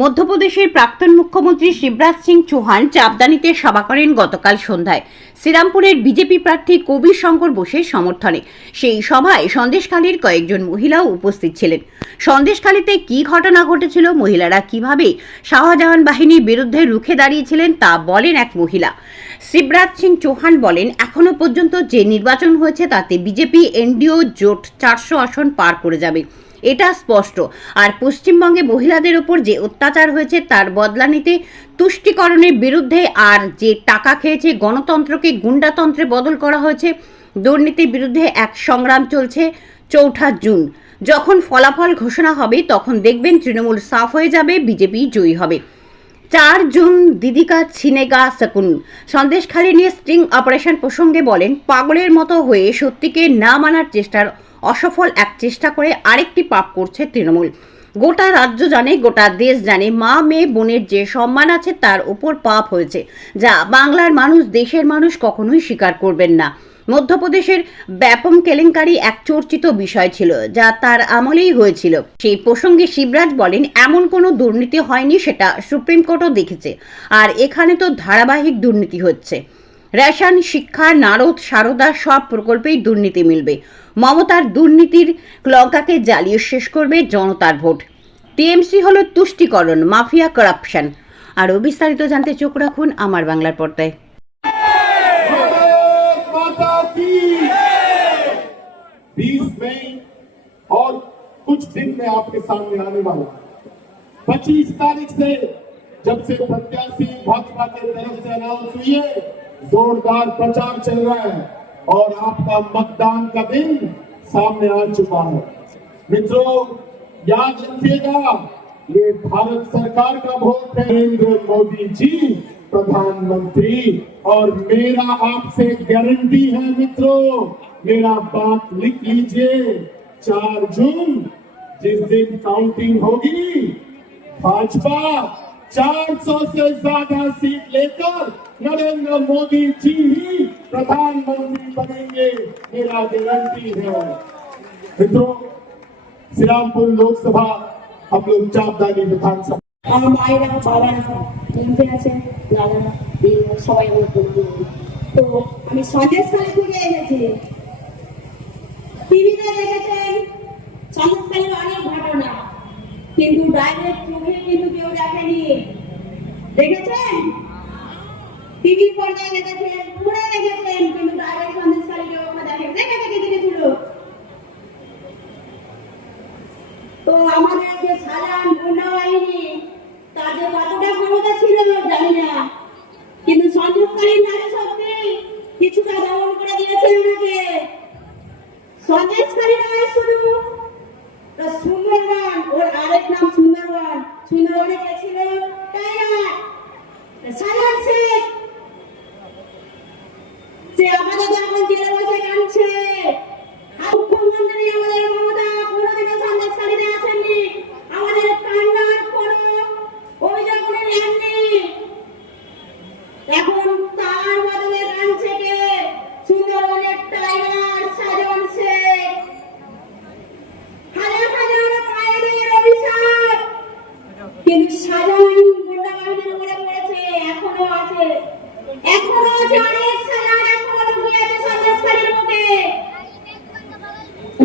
মধ্যপ্রদেশের প্রাক্তন মুখ্যমন্ত্রী শিবরাজ সিং চৌহান চাপদানিতে সভা করেন গতকাল সন্ধ্যায় শ্রীরামপুরের বিজেপি প্রার্থী কবির শঙ্কর বোসের সমর্থনে। সেই সভায় সন্দেশখালীর কয়েকজন মহিলাও উপস্থিত ছিলেন। সন্দেশখালীতে কি ঘটনা ঘটেছিল, মহিলারা কিভাবে শাহজাহান বাহিনীর বিরুদ্ধে রুখে দাঁড়িয়েছিলেন তা বলেন এক মহিলা। শিবরাজ সিং চৌহান বলেন, এখনো পর্যন্ত যে নির্বাচন হয়েছে তাতে বিজেপি এনডিও জোট 400 আসন পার করে যাবে, এটা স্পষ্ট। আর পশ্চিমবঙ্গে মহিলাদের ওপর যে অত্যাচার হয়েছে তার বদলা নিতে তুষ্টিকরণের বিরুদ্ধে আর যে টাকা খেয়েছে গণতন্ত্রকে গুন্ডাতন্ত্রে বদল করা হয়েছে, দুর্নীতির বিরুদ্ধে এক সংগ্রাম চলছে। 4 জুন যখন ফলাফল ঘোষণা হবে তখন দেখবেন তৃণমূল সাফ হয়ে যাবে, বিজেপি জয়ী হবে। 4 জুন দিদিকা ছিনেগা শকুন। সন্দেশখালী নিয়ে স্টিং অপারেশন প্রসঙ্গে বলেন, পাগলের মতো হয়ে সত্যিকে না মানার চেষ্টার অসফল এক চেষ্টা করে আরেকটি পাপ করছে তৃণমূল। গোটা রাজ্য জানে, গোটা দেশ জানে, মা মেয়ে বোনের যে সম্মান আছে তার ওপর পাপ হয়েছে, যা বাংলার মানুষ, দেশের মানুষ কখনোই স্বীকার করবেন না। মধ্যপ্রদেশের ব্যাপক কেলেঙ্কারি এক চর্চিত বিষয় ছিল, যা তার আমলেই হয়েছিল। সেই প্রসঙ্গে শিবরাজ বলেন, এমন কোনো দুর্নীতি হয়নি, সেটা সুপ্রিম কোর্টও দেখেছে। আর এখানে তো ধারাবাহিক দুর্নীতি হচ্ছে। রেশন, শিক্ষা, নারদ, সারদা সব প্রকল্পেই দুর্নীতি মিলবে। মমতার দুর্নীতির লঙ্কাকে জ্বালিয়ে শেষ করবে জনতার ভোট। টিএমসি হলো তুষ্টিকরণ, মাফিয়া, করাপশন। আরও বিস্তারিত জানতে চোখ রাখুন আমার বাংলার পর্দায়। और कुछ दिन में आपके सामने आने वाला 25 तारीख से जब से प्रत्याशी भाजपा की तरफ से अनाउंस हुई है, जोरदार प्रचार चल रहा है और आपका मतदान का दिन सामने आ चुका है। मित्रों, याद रखिएगा, ये भारत सरकार का वोट है, नरेंद्र मोदी जी प्रधानमंत्री। और मेरा आपसे गारंटी है मित्रों, मेरा बात लिख लीजिए, 4 जून जिस दिन काउंटिंग होगी, भाजपा 400 से ज्यादा सीट लेकर नरेंद्र मोदी जी ही प्रधानमंत्री बनेंगे, मेरा गारंटी है। मित्रों, श्रीरामपुर लोकसभा हम लोग चापदानी विधानसभा আমার মায়েরা বাবারা তিনটে আছে, দাদারা সবাই ভোট করবে। তো আমি সন্দেশখালী থেকে এসেছি। টিভিতে দেখেছেন সন্দেশখালীর অনেক ঘটনা, কিন্তু ডাইরেক্ট চোখে কিন্তু কেউ দেখেনি। দেখেছেন টিভির পর্দায় দেখেছেন, পুরো দেখেছেন, কিন্তু ডাইরেক্ট সন্দেশখালী কেউ দেখেন দেখেছিল। তো আমাদের যে সাধারণ গুন্ডা বাহিনী তাদের কতটা ক্ষমতা ছিল জানি না, কিন্তু সন্দেশখালীর নারী শক্তি কিছুটা দমন করে দিয়েছে ওনাকে। সন্দেশখালী নয় শুধু সুন্দরবন, ওর আরেক নাম সুন্দরবন। সুন্দরবনে গেছিল তাই না সালার শেখ, সে আমাদের যখন জেলে বসে কাঁদছে, মুখ্যমন্ত্রী আমাদের মমতা কোনোদিনও সন্দেশখালীতে আসেননি, আমাদের কান্নার কোনো অভিযোগ নেননি। এখন তার বদলে কাঁদছে কে? সুন্দরবনের টাইগার সাজন শেখ। হাজার হাজার মায়েদের অভিশাপ, কিন্তু সাজন গুন্ডা বাহিনীর উপরে পড়েছে, এখনো আছে অনেক সাজান এখনো ঢুকে আছে সন্দেশখালীর মুখে।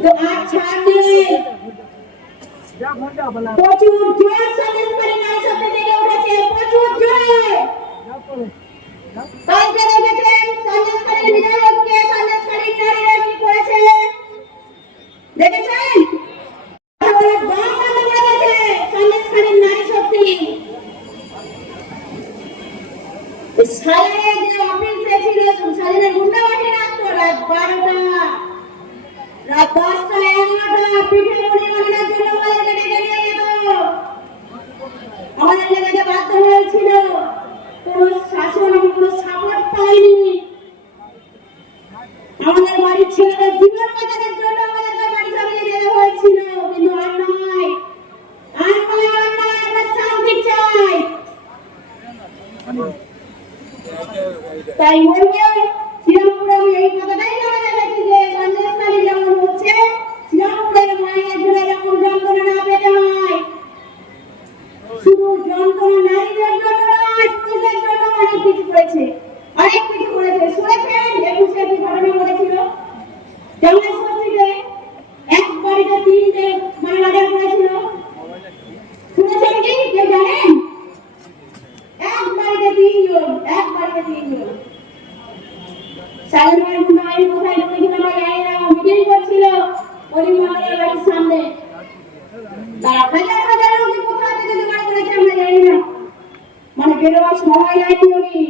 তো আর ছাড় নেই, প্রচুর জোর সন্দেশখালী নারী শক্তি থেকে উঠেছে, প্রচুর জোর। কালকে দেখেছেন সন্দেশখালীর বিধায়ককে সন্দেশখালীর নারীরা কি করেছে, দেখেছেন? সন্দেশখালীর নারী শক্তি সালের যে অফিসে ছিল, সালের গুন্ডা বাহিনী আসতো রাত 12টা, রাত 10টা, 11টা পিঠে মুড়ি বানানোর জন্য আমাদেরকে ডেকে নিয়ে যেত। আমাদের যেতে বাধ্য হয়েছিল, কোনো শাসন, কোনো সাপোর্ট পাইনি। আমাদের বাড়ির ছেলেদের জীবন বাঁচানোর জন্য আমাদেরকে বাড়ি চালিয়ে যেতে হয়েছিল, কিন্তু আর নয়, আমরা শান্তি চাই। তাই বলবো, শ্রীরামপুরে আমি এই কথাটাই জানা দেখেছি যে সন্দেশখালী যেমন হচ্ছে, শ্রীরামপুরের মায়ের যেমন যন্ত্রণা না পেতে হয়, শুধু যন্ত্রণা নারীদের জন্য নয়, পুরুষদের জন্য অনেক কিছু করেছে, অনেক কিছু করেছে। শুনেছেন 21-এ কি ঘটনা ঘটেছিল? জামাই ষষ্ঠীতে এক বাড়িতে 3টে মার্ডার করেছিল। শুনেছেন কি? কেউ জানেন? এক বাড়িতে 3 জন, এক বাড়িতে 3 জন। সাধারণ মানুষ কোথায় ঢুকেছিল আমরা জানি না, মিটিং করছিল পরিমণ্ডলের বাড়ির সামনে। তারা হাজার হাজার লোক কোথা থেকে জোগাড় করেছে আমরা জানি না, মানে বেরোবার সময় যায়নি উনি।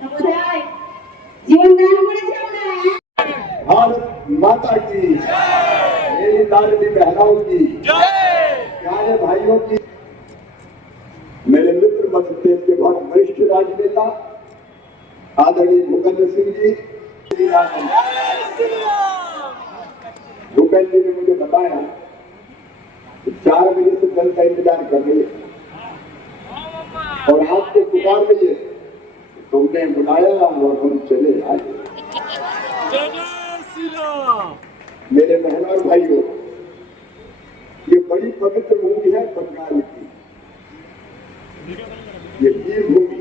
কোথায় জীবন দান করেছে আমরা। भारत माता की, मेरी लाडली बहनों की, प्यारे भाइयों की, मेरे मित्र मध्य प्रदेश के बहुत वरिष्ठ राजनेता आदरणीय भूपेंद्र सिंह जी, भूपेंद्र जी ने मुझे बताया कि 4 बजे से दल का इंतजार कर रही है और आपको पुकार रही है, तुमने बुलाया और हम चले आए। मेरे बहनों और भाइयों, ये बड़ी पवित्र भूमि है बंगाल की, ये वीर भूमि,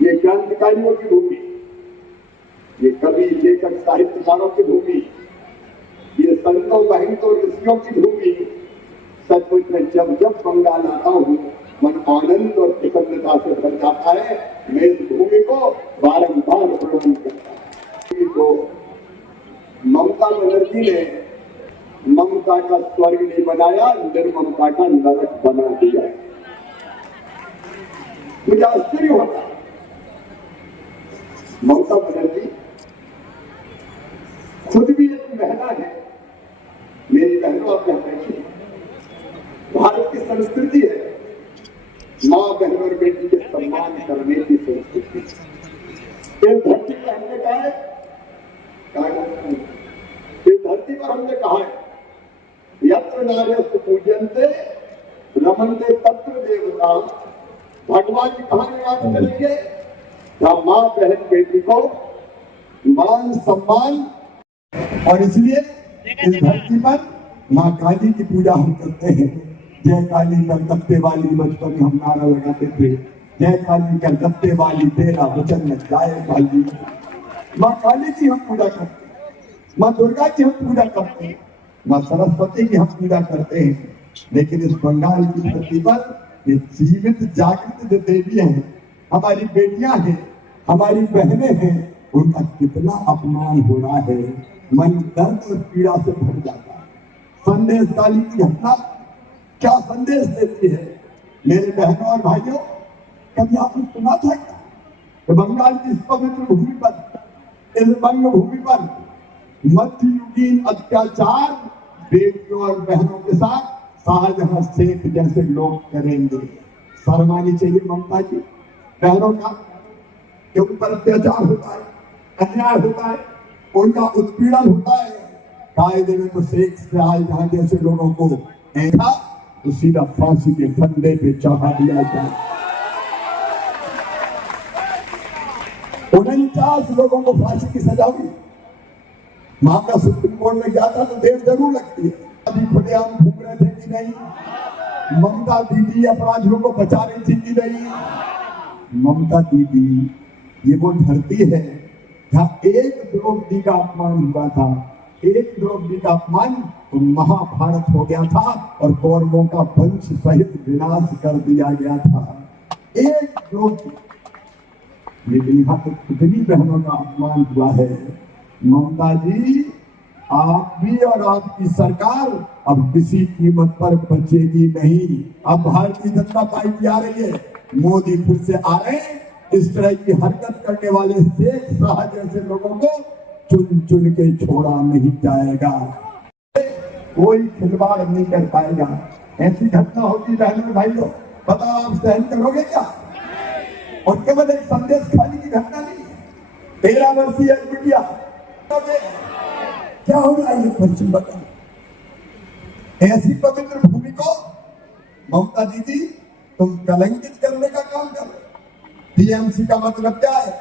ये क्रांतिकारियों की भूमि, ये कवि लेखक साहित्यकारों की भूमि, ये संतों महंतों ऋषियों की भूमि। सचमुच में जब जब बंगाल आता हूँ मन आनंद और प्रसन्नता से भर जाता है। मैं इस भूमि को बारंबार प्रणाम करता हूँ। को ममता बनर्जी ने ममता का स्वर्ग नहीं बनाया, निर्ममता का नरक बना दिया। मुझे आश्चर्य होता, ममता बनर्जी खुद भी एक महिला है। मेरी बहनों आप देखिए, भारत की संस्कृति है माँ बहन और बेटी के सम्मान करने की संस्कृति। इस धरती पर हमने कहा है, इस धरती पर हमने कहा है, यत्र नार्यस्तु पूज्यन्ते रमन्ते तत्र देवता। भगवान की कहानी याद करेंगे, जहाँ माँ बहन बेटी को मान सम्मान, और इसलिए इस धरती पर माँ काली की पूजा हम करते हैं। जय काली कलकत्ते वाली, बचपन में हम नारा लगाते थे, जय काली कलकत्ते वाली तेरा वचन न जाए काली। माँ काली की हम पूजा करते हैं, माँ दुर्गा की हम पूजा करते हैं, माँ सरस्वती की हम पूजा करते हैं। लेकिन इस बंगाल की धरती पर ये जीवित जागृत जो देवी हैं, हमारी बेटियां हैं, हमारी बहनें हैं, उनका कितना अपमान हो रहा है। मन दर्द और पीड़ा से भर जाता है। संदेश काली की घटना क्या संदेश देती है? मेरे बहनों और भाइयों, कभी आपने सुना था कि बंगाल की इस पवित्र भूमि पर, इस बंग भूमि पर मध्ययुगीन अत्याचार बेटियों और बहनों के साथ शाहजहां शेख जैसे लोग करेंगे? शर्म आनी चाहिए ममता जी। बहनों का के ऊपर अत्याचार होता है, अन्याय होता है, उनका उत्पीड़न होता है। कायदे में तो शेख शाहजहां जैसे लोगों को ऐसा तो सीधा फांसी के फंदे पे चढ़ा दिया जाए। 49 लोगों को फांसी की सजा हुई। मामला सुप्रीम कोर्ट में जाता तो देर जरूर लगती है। अभी खुलेआम घूम रहे थे कि नहीं? ममता दीदी अपराधियों को बचा रही थी कि नहीं? ममता दीदी, ये वो धरती है जहाँ एक द्रौपदी का अपमान हुआ था। एक द्रौपदी का अपमान तो महाभारत हो गया था और कौरवों का वंश सहित विनाश कर दिया गया था। एक द्रौपदी, लेकिन यहाँ तो कितनी बहनों का अपमान हुआ है। ममता जी, आप भी और आपकी सरकार अब किसी कीमत पर बचेगी नहीं। अब भारतीय जनता पार्टी आ रही है, मोदी खुद से आ रहे हैं। इस तरह की हरकत करने वाले शेख शाह जैसे लोगों को चुन चुन के छोड़ा नहीं जाएगा। कोई खिलवाड़ नहीं कर पाएगा। ऐसी घटना होती बहनों भाइयों, बताओ आप सहन करोगे क्या? और केवल एक संदेश खाली की घटना नहीं, 13 वर्षीय बिटिया क्या हो रहा है ये पश्चिम बंगाल? ऐसी पवित्र भूमि को ममता दीदी तुम कलंकित करने का काम कर रहे हो। टीएमसी का मतलब क्या है?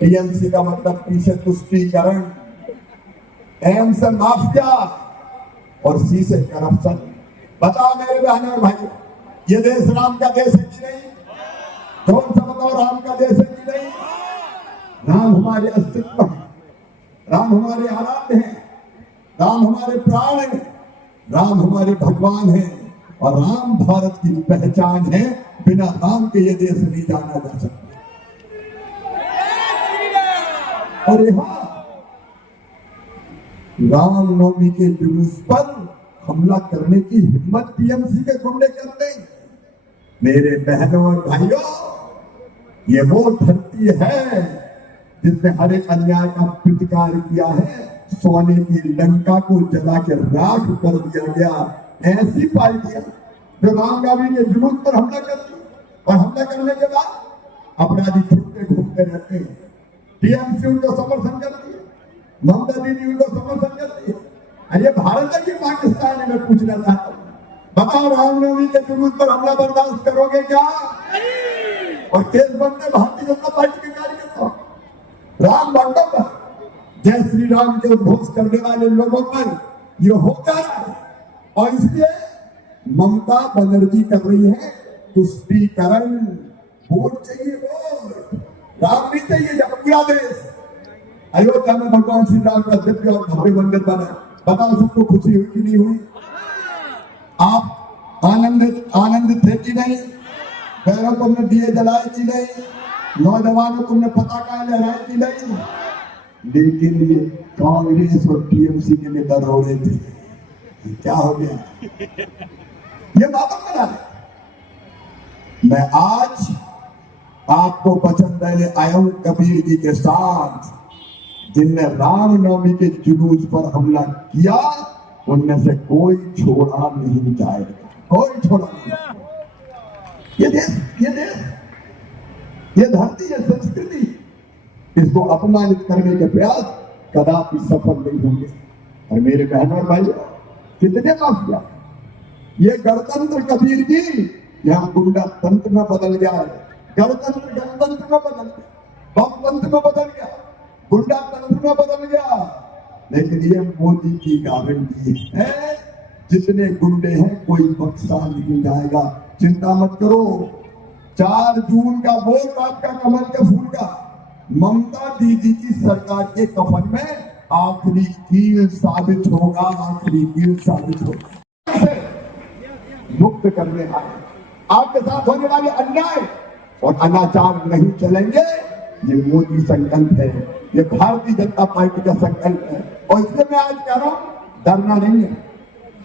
टीएमसी का मतलब पीछे तुष्टीकरण, एम से माफिया और सी से करप्शन। बताओ मेरे बहनों और भाइयों, ये देश राम का देश है कि नहीं? कौन सा बताओ राम का देश है कि नहीं? राम हमारे अस्तित्व है, राम हमारे आराध्य हैं, राम हमारे प्राण हैं, राम हमारे भगवान हैं और राम भारत की पहचान है। बिना राम के ये देश नहीं जाना जा सकता। और यहाँ रामनवमी के जुलूस पर हमला करने की हिम्मत टीएमसी के गुंडे करते हैं। मेरे बहनों और भाइयों, ये वो धरती है जिसने हर एक अन्याय का प्रतिकार किया है। सोने की लंका को जला के राख कर दिया गया। ऐसी पार्टियां जो रामनवमी के जुलूस पर हमला करती और हमला करने के बाद अपराधी छुपते घूमते रहते हैं। टीएमसी उनको समर्थन करती है, ममता दीदी उनको समर्थन करती है। ये भारत है कि पाकिस्तान है? मैं पूछना चाहता हूँ, बताओ रामनवमी के जुलूस पर हमला बर्दाश्त करोगे क्या? और केस बनते भारतीय जनता पार्टी के कार्यकर्ता राम भक्तों पर, जय श्री राम के उद्घोष करने वाले लोगों पर ये होता है। और इसलिए ममता बनर्जी कर रही है तुष्टीकरण। वोट चाहिए, वोट। राम नहीं चाहिए जब पूरा देश अयोध्या में भगवान श्री राम का दिव्य और भव्य मंदिर बना। बताओ सबको खुशी हुई कि नहीं हुई? आप आनंदित थे कि नहीं? पैरों को हमने दिए जलाए कि नहीं? नौजवानों को हमने पताका लहराए कि नहीं? लेकिन ये कांग्रेस और टीएमसी के नेता रो रहे थे, क्या हो गया? ये बातों बना है। मैं आज आपको वचन देने आया हूं कबीर जी के साथ, जिनने रामनवमी के जुलूस पर हमला किया, उनमें से कोई छोड़ा नहीं जाएगा, कोई छोड़ा नहीं। ये देश, ये धरती, ये संस्कृति, इसको अपमानित करने के प्रयास कदापि सफल नहीं होंगे। और मेरे बहनों और भाइयों, कितने माफिया, ये गणतंत्र कबीर जी यहाँ गुंडा तंत्र में बदल गया है। गणतंत्र गणतंत्र में बदल गया, बम तंत्र में बदल गया, गुंडा तंत्र में बदल गया। लेकिन ये मोदी की गारंटी है, जितने गुंडे हैं कोई बख्शा नहीं जाएगा। चिंता मत करो, 4 जून का वोट आपका कमल के फूल का ममता दीदी की सरकार के कफन में आखिरी कील साबित होगा, आखिरी कील साबित होगा। मुक्त करने आए, आपके साथ होने वाले अन्याय और अनाचार नहीं चलेंगे। ये मोदी संकल्प है, ये भारतीय जनता पार्टी का संकल्प है। और इसलिए मैं आज कह रहा हूं, डरना नहीं है,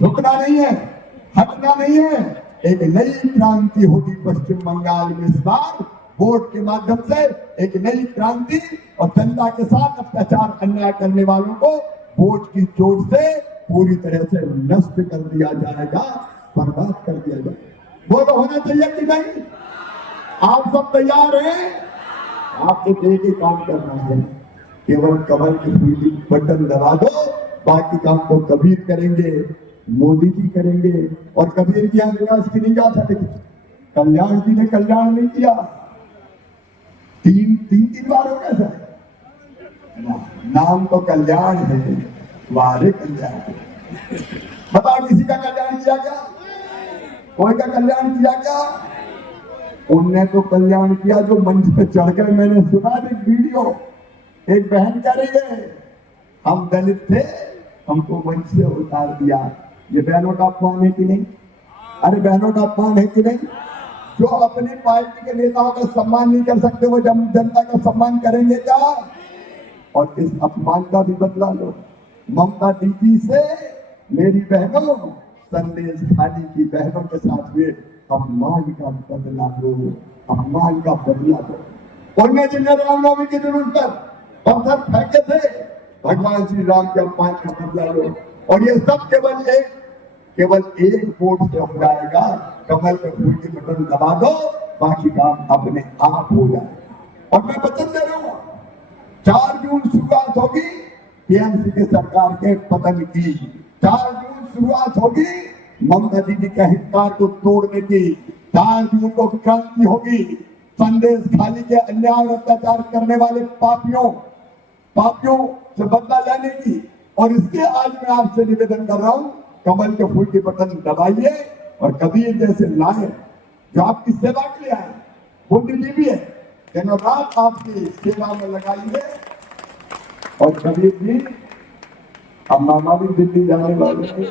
झुकना नहीं है, हटना नहीं है। एक नई क्रांति होगी पश्चिम बंगाल में इस बार वोट के माध्यम से, एक नई क्रांति। और जनता के साथ अत्याचार अन्याय करने वालों को वोट की चोट से पूरी तरह से नष्ट कर दिया जाएगा, बर्बाद कर दिया जाएगा। वो तो होना चाहिए कि नहीं? आप सब तैयार हैं? आपको एक ही काम करना है, केवल कमल के फूल की बटन दबा दो, बाकी काम तो कबीर करेंगे, मोदी जी करेंगे। और कबीर की विकास की नहीं जा सकती, कल्याण जी ने कल्याण नहीं किया, तीन बार हो गया सर। नाम तो कल्याण है, वारे कल्याण। बताओ किसी का कल्याण किया क्या? कोई का कल्याण किया क्या? उनने तो कल्याण किया जो मंच पे चढ़कर मैंने सुना एक वीडियो, एक बहन कह रही है हम दलित थे, हमको मंच से उतार दिया। ये बहनों का अपमान है कि नहीं? अरे बहनों का अपमान है कि नहीं? जो अपनी पार्टी के नेताओं का सम्मान नहीं कर सकते, वो जनता का सम्मान करेंगे क्या? और इस अपमान का भी बदला लो। ममता दीदी से मेरी बहनों, संदेश खाली की बहनों के साथ हुए अपमान का बदला लो, अपमान का बदला लो। उनने जिन्हें रामनवमी के जुलूस पर पत्थर फेंके थे, भगवान श्री राम के अपमान का बदला लो। और ये सब केवल एक वोट से हो जाएगा। कमल के फूल की बटन दबा दो, बाकी काम अपने आप हो जाएगा। और मैं वचन दे रहा हूं, 4 जून शुरुआत होगी टीएमसी के सरकार के पतन की। 4 जून शुरुआत होगी ममता दीदी के अहंकार को तोड़ने की। 4 जून को क्रांति होगी संदेश खाली के अन्याय और अत्याचार करने वाले पापियों से बदला लेने की। और इसलिए आज मैं आपसे निवेदन कर रहा हूं, कमल के फूल के बटन दबाइए और कबीर जैसे लाए जो आपकी सेवा के लिए आए, बुद्धिजीवी है, दिनों रात आपकी सेवा में लगाइए। और कबीर जी, अब मामा भी दिल्ली जाने वाले हैं,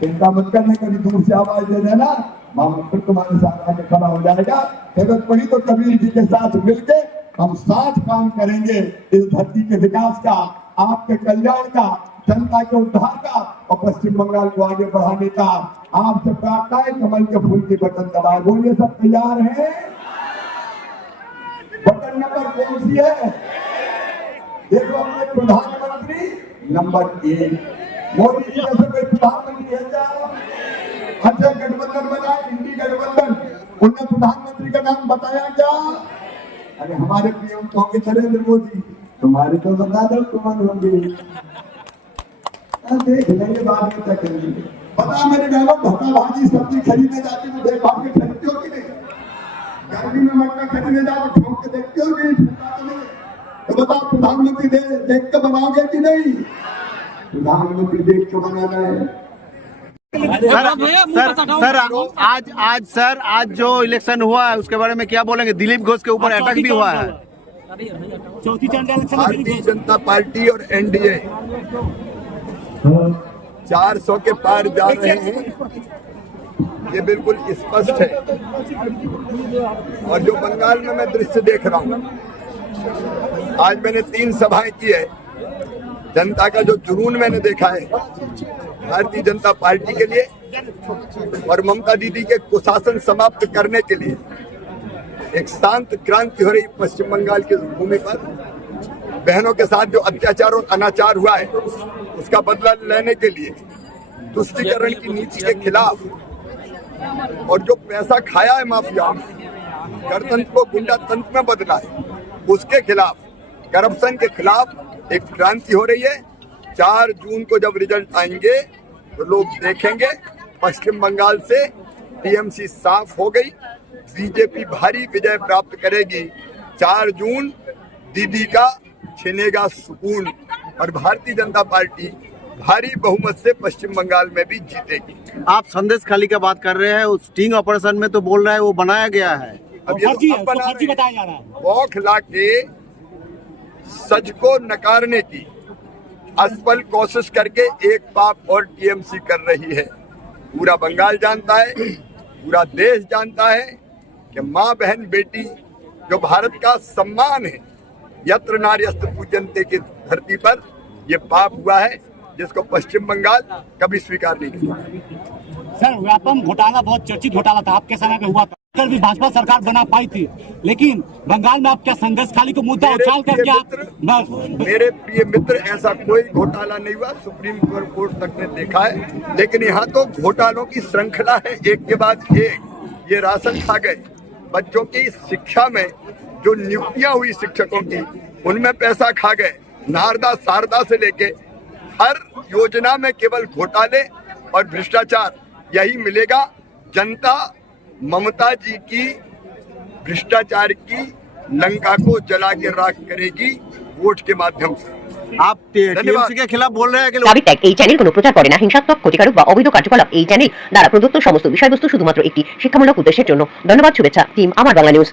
चिंता मत करना, कभी दूर से आवाज दे देना, मामा फिर तुम्हारे साथ आके खड़ा हो जाएगा। जरूरत पड़ी तो कबीर जी के साथ मिलके हम साथ काम करेंगे इस धरती के विकास का, आपके कल्याण का, जनता के उद्धार का और पश्चिम बंगाल को आगे बढ़ाने का। आप सब प्रार्थना है, कमल के फूल के बटन दबाए। बोलिए, सब तैयार हैं? बटन नंबर कौन सी है? देखो, अपने प्रधानमंत्री नंबर 1 मोदी जी जैसे कोई प्रधानमंत्री है क्या? अच्छा, गठबंधन बनाए, इंडी गठबंधन, उनने प्रधानमंत्री का नाम बताया क्या? अरे हमारे पीएम तो होंगे नरेंद्र मोदी, तुम्हारे तो दादा कुमार होंगे। देख लेंगे बाद में क्या करेंगे। पता मेरे गाँव भट्टा भाजी सब्जी खरीदने जाती तो देख भाग के खरीदते हो कि नहीं? गर्मी में मक्का खरीदने जाओ, ठोक के देखते हो कि नहीं? तो बताओ, प्रधानमंत्री देख के बनाओगे कि नहीं? प्रधानमंत्री देख के बनाना है। सर आज जो इलेक्शन हुआ है उसके बारे में क्या बोलेंगे? दिलीप घोष के ऊपर अटैक भी हुआ है। भारतीय जनता पार्टी और एनडीए 400 के पार जा रहे हैं, ये बिल्कुल स्पष्ट है। और जो बंगाल में मैं दृश्य देख रहा हूँ, आज मैंने 3 सभाएं की है, जनता का जो जुनून मैंने देखा है भारतीय जनता पार्टी के लिए और ममता दीदी के कुशासन समाप्त करने के लिए, एक शांत क्रांति हो रही पश्चिम बंगाल की भूमि पर। बहनों के साथ जो अत्याचार और अनाचार हुआ है उसका बदला लेने के लिए, तुष्टीकरण की नीति के खिलाफ और जो पैसा खाया है माफिया, गणतंत्र को गुंडा तंत्र में बदला है, उसके खिलाफ, करप्शन के खिलाफ एक क्रांति हो रही है। 4 जून को जब रिजल्ट आएंगे तो लोग देखेंगे पश्चिम बंगाल से टीएमसी साफ हो गई, बीजेपी भारी विजय प्राप्त करेगी। 4 जून दीदी का छिनेगा सुकून और भारतीय जनता पार्टी भारी बहुमत से पश्चिम बंगाल में भी जीतेगी। आप संदेश खाली का बात कर रहे हैं, उस स्टिंग ऑपरेशन में तो बोल रहे हैं वो बनाया गया है। अब ये तो बताया जा रहा है। बौखला के सच को नकारने की असफल कोशिश करके एक पाप और टीएमसी कर रही है। पूरा बंगाल जानता है, पूरा देश जानता है कि माँ बहन बेटी जो भारत का सम्मान है, यत्र नार्यस्तु पूज्यन्ते की धरती पर ये पाप हुआ है, जिसको पश्चिम बंगाल कभी स्वीकार नहीं किया। सर, व्यापम घोटाला बहुत चर्चित घोटाला था, आपके समय में हुआ था, कल भी भाजपा सरकार बना पाई थी, लेकिन बंगाल में आप क्या संघर्ष खाली को मुद्दा उछाल करके आप मेरे प्रिय मित्र, ऐसा कोई घोटाला नहीं हुआ, सुप्रीम कोर्ट तक ने देखा है। लेकिन यहाँ तो घोटालों की श्रृंखला है, एक के बाद एक। ये राशन खा गए, बच्चों की शिक्षा में जो नियुक्तियां हुई शिक्षकों की, उनमें पैसा खा गए, नारदा शारदा से लेके हर योजना में केवल घोटाले और भ्रष्टाचार यही मिलेगा। जनता ममता जी की भ्रष्टाचार की लंका को जला के राख करेगी वोट के माध्यम से। आप टीएमसी के खिलाफ बोल रहे हैं कि দাবি ত্যাগ এই চ্যানেল কোনো প্রচার করে না, হিংসাত্মক, ক্ষতিকারক বা অবৈধ কার্যকলাপ এই চ্যানেল দ্বারা প্রদত্ত সমস্ত বিষয়বস্তু শুধুমাত্র একটি শিক্ষামূলক উদ্দেশ্যের জন্য। ধন্যবাদ, শুভেচ্ছা টিম আমার বাংলা নিউজ।